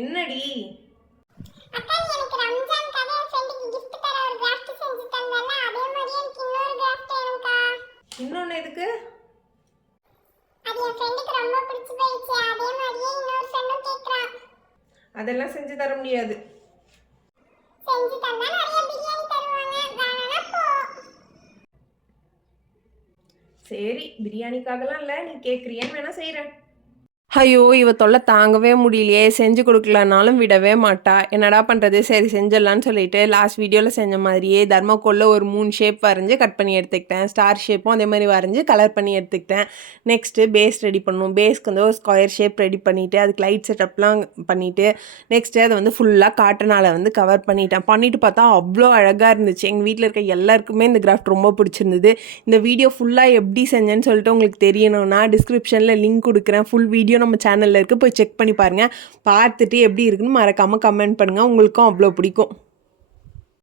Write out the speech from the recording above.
என்னடி? அக்கா எனக்கு ரம்ஜான்காக என் ஃப்ரெண்டுக்கு gift தர ஒரு கிராஃப்ட் செஞ்சு தந்தேன்ல அதே மாதிரியே எனக்கு இன்னொரு கிராஃப்ட் வேணும்க்கா. இன்னொன்று எதுக்கு? அது என் ஃப்ரெண்டுக்கு ரொம்ப பிடிச்சு போயிடுச்சு. அதே மாதிரியே இன்னொரு ஃப்ரெண்டும் கேட்குறான். அதெல்லாம் செஞ்சு தர முடியாது. செஞ்சு தந்தா நிறைய பிரியாணி தருவாங்க. வேணானா போ. சரி, பிரியாணிக்காகலாம் இல்லை, நீ கேட்குறியன்னு வேணா செய்கிறேன். ஐயோ! இவ தொல்லை தாங்கவே முடியலையே! செஞ்சு கொடுக்கலனாலும் விடவே மாட்டா. என்னடா பண்ணுறது? சரி செஞ்சிடலான்னு சொல்லிட்டு லாஸ்ட் வீடியோவில் செஞ்ச மாதிரியே தர்மாக்கோலில் ஒரு 3 ஷேப் வரைஞ்சி கட் பண்ணி எடுத்துக்கிட்டேன். ஸ்டார் ஷேப்பும் அதே மாதிரி வரைஞ்சி கலர் பண்ணி எடுத்துக்கிட்டேன். நெக்ஸ்ட்டு பேஸ் ரெடி பண்ணணும். பேஸ்க்கு வந்து ஒரு ஸ்கொயர் ஷேப் ரெடி பண்ணிவிட்டு அதுக்கு லைட் செட்டப்லாம் பண்ணிவிட்டு நெக்ஸ்ட்டு அதை வந்து ஃபுல்லாக காட்டனால் வந்து கவர் பண்ணிட்டேன். பண்ணிவிட்டு பார்த்தா அவ்வளோ அழகாக இருந்துச்சு. எங்கள் வீட்டில் இருக்க எல்லாருக்குமே இந்த கிராஃப்ட் ரொம்ப பிடிச்சிருந்தது. இந்த வீடியோ ஃபுல்லாக எப்படி செஞ்சேன்னு சொல்லிட்டு உங்களுக்கு தெரியணும்னா டிஸ்கிரிப்ஷனில் லிங்க் கொடுக்குறேன். ஃபுல் வீடியோ நம்ம சேனலில் இருக்குது, போய் செக் பண்ணி பாருங்கள். பார்த்துட்டு எப்படி இருக்குன்னு மறக்காமல் கமெண்ட் பண்ணுங்கள். உங்களுக்கும் அவ்வளோ பிடிக்கும்.